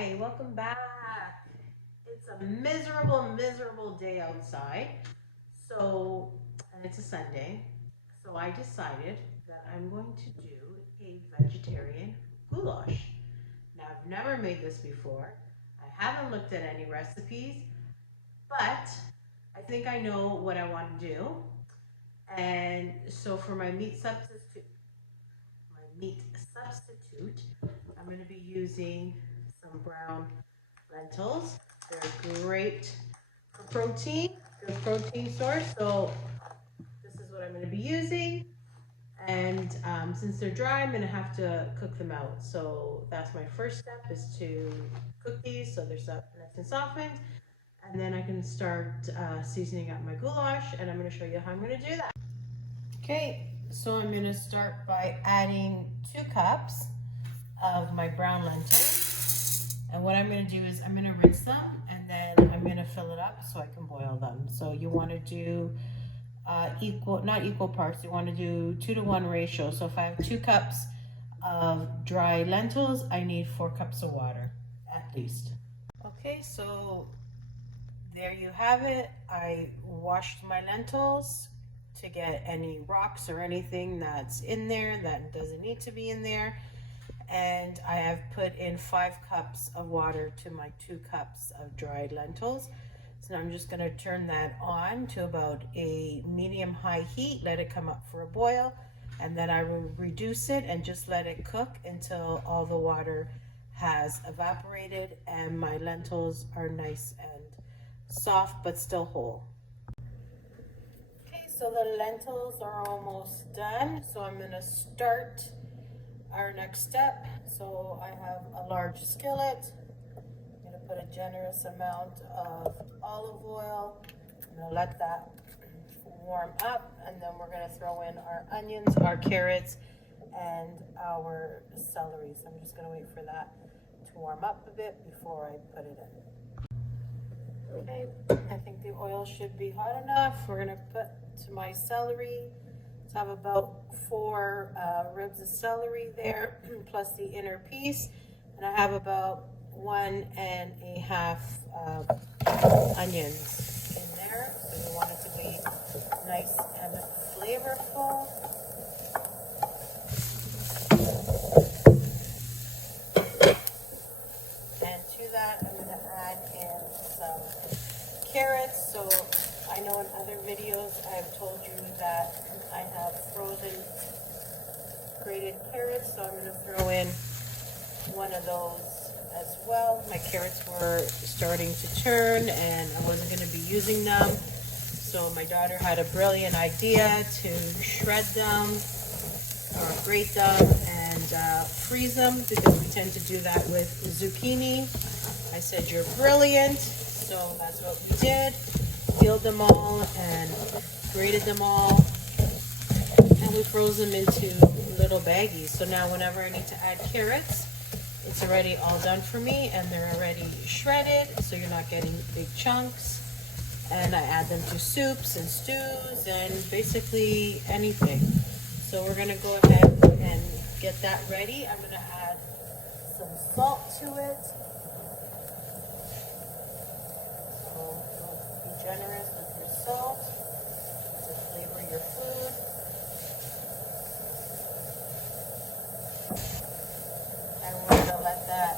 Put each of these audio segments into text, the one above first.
Hi, welcome back. It's a miserable day outside. And it's a Sunday. So I decided that I'm going to do a vegetarian goulash. Now, I've never made this before. I haven't looked at any recipes, but I think I know what I want to do. And so for my meat substitute, I'm going to be using some brown lentils. They're great for protein, good protein source. So this is what I'm going to be using. And since they're dry, I'm going to have to cook them out. So that's my first step, is to cook these so they're nice and softened. And then I can start seasoning up my goulash, and I'm going to show you how I'm going to do that. Okay, so I'm going to start by adding 2 cups of my brown lentils. And what I'm going to do is I'm going to rinse them, and then I'm going to fill it up so I can boil them. So you want to do not equal parts, you want to do 2-to-1 ratio. So if I have 2 cups of dry lentils, I need 4 cups of water at least. Okay, so there you have it. I washed my lentils to get any rocks or anything that's in there that doesn't need to be in there. And I have put in 5 cups of water to my 2 cups of dried lentils. So now I'm just going to turn that on to about a medium-high heat, let it come up for a boil, and then I will reduce it and just let it cook until all the water has evaporated and my lentils are nice and soft but still whole. Okay, so the lentils are almost done, so I'm going to start our next step. So I have a large skillet. I'm going to put a generous amount of olive oil. I'm going to let that warm up, and then we're going to throw in our onions, our carrots, and our celery. So I'm just going to wait for that to warm up a bit before I put it in. Okay, I think the oil should be hot enough. We're going to put to my celery. So I have about 4 ribs of celery there, plus the inner piece, and I have about 1.5 onions in there. So you want it to be nice and flavorful. And to that, I'm going to add in some carrots. So I know in other videos I've told you that I have frozen grated carrots, so I'm going to throw in one of those as well. My carrots were starting to turn and I wasn't going to be using them, so my daughter had a brilliant idea to shred them or grate them and freeze them, because we tend to do that with zucchini. I said, you're brilliant, so that's what we did. Peeled them all and grated them all, and we froze them into little baggies. So now whenever I need to add carrots, it's already all done for me, and they're already shredded, so you're not getting big chunks. And I add them to soups and stews and basically anything. So we're gonna go ahead and get that ready. I'm gonna add some salt to it. So be generous with your salt to flavor your food. And we're gonna let that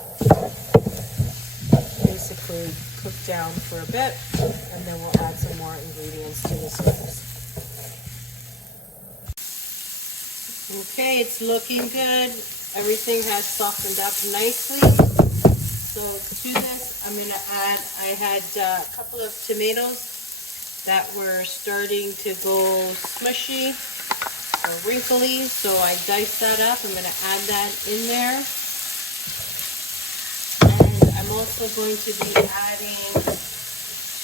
basically cook down for a bit, and then we'll add some more ingredients to the sauce. Okay, it's looking good. Everything has softened up nicely. So to this, I'm gonna add, I had a couple of tomatoes that were starting to go smushy or wrinkly, so I diced that up. I'm gonna add that in there. And I'm also going to be adding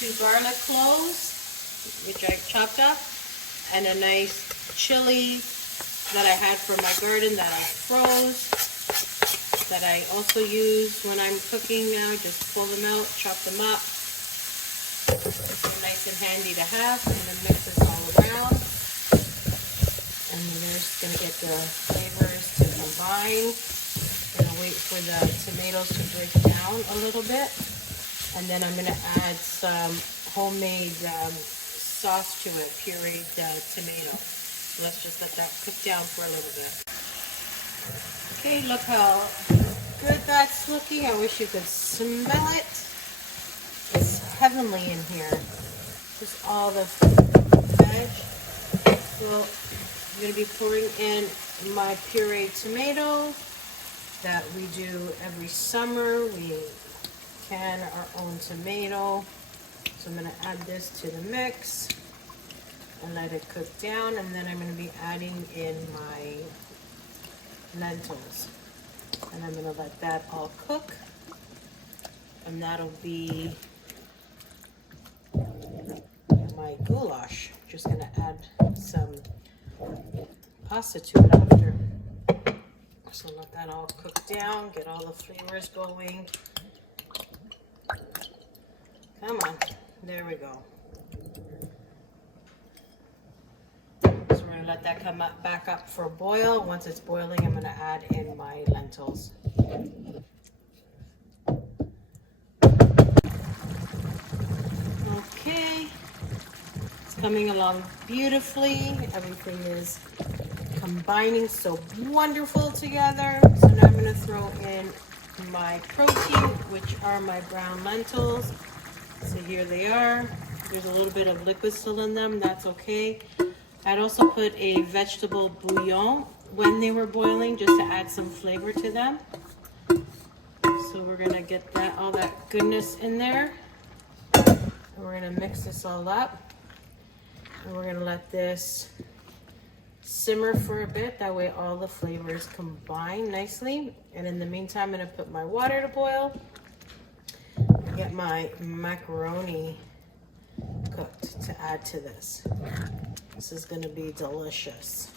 2 garlic cloves, which I chopped up, and a nice chili that I had from my garden that I froze, that I also use when I'm cooking now. Just pull them out, chop them up. They're nice and handy to have, and then mix this all around. And then we're just going to get the flavors to combine in a wait for the tomatoes to break down a little bit. And then I'm gonna add some homemade sauce to it, pureed tomato. So let's just let that cook down for a little bit. Okay, look how good that's looking. I wish you could smell it. It's heavenly in here. Just all the veg. So I'm going to be pouring in my pureed tomato that we do every summer. We can our own tomato. So I'm going to add this to the mix and let it cook down. And then I'm going to be adding in my lentils. And I'm going to let that all cook. And that'll be my goulash. Just going to add some pasta to it after. So let that all cook down, get all the flavors going. Come on, there we go. So we're gonna let that come up, back up for a boil. Once it's boiling, I'm gonna add in my lentils. Okay, it's coming along beautifully. Everything is combining so wonderful together. So now I'm going to throw in my protein, which are my brown lentils. So here they are. There's a little bit of liquid still in them. That's okay. I'd also put a vegetable bouillon when they were boiling just to add some flavor to them. So we're going to get that all that goodness in there. And we're going to mix this all up. And we're going to let this simmer for a bit. That way all the flavors combine nicely. And in the meantime, I'm going to put my water to boil. Get my macaroni cooked to add to this. This is going to be delicious.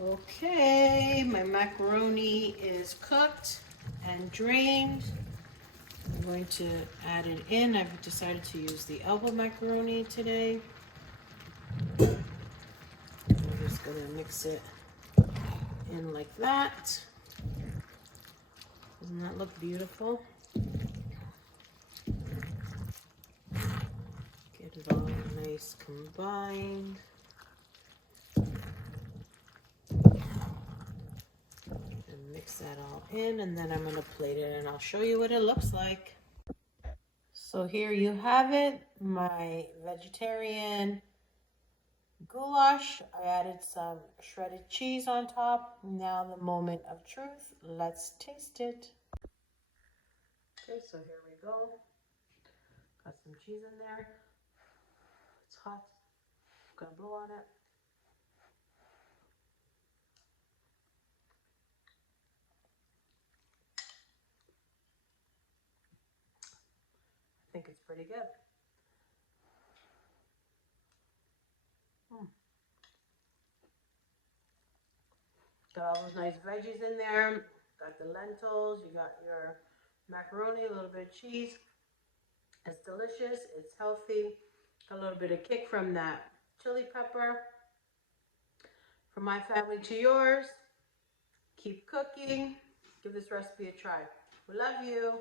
Okay, my macaroni is cooked and drained. I'm going to add it in. I've decided to use the elbow macaroni today. I'm just going to mix it in like that. Doesn't that look beautiful? Get it all nice combined. And mix that all in, and then I'm going to plate it and I'll show you what it looks like. So here you have it, my vegetarian goulash. I added some shredded cheese on top. Now the moment of truth. Let's taste it. Okay, so here we go. Got some cheese in there. It's hot. I'm gonna blow on it. I think it's pretty good. Got all those nice veggies in there. Got the lentils. You got your macaroni, a little bit of cheese. It's delicious. It's healthy. Got a little bit of kick from that chili pepper. From my family to yours. Keep cooking. Give this recipe a try. We love you.